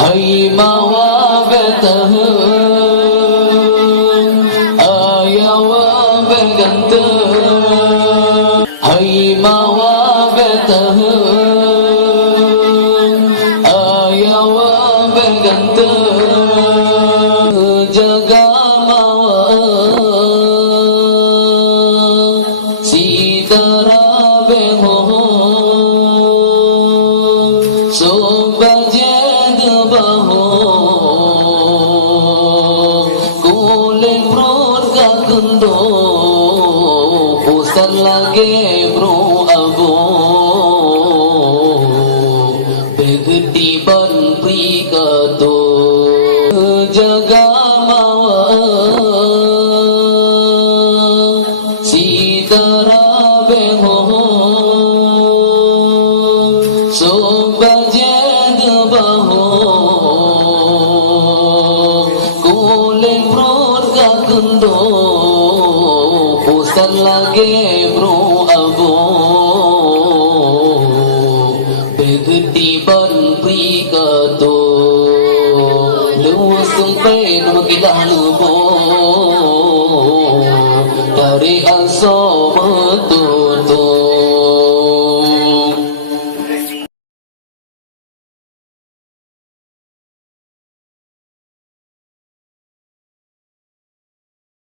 hay mawa betah ayawa beganta hay mawa betah ayawa beganta jaga mawa sitara beho so bajed baho kule prod ka kundo pusat lage bro abo begdi ban pri ka to jaga mawa sitara beho so bajed baho kule prod ka kundo pusat lage bro abo begdi ban pri ka to lu sung pe no kita lu bo dari aso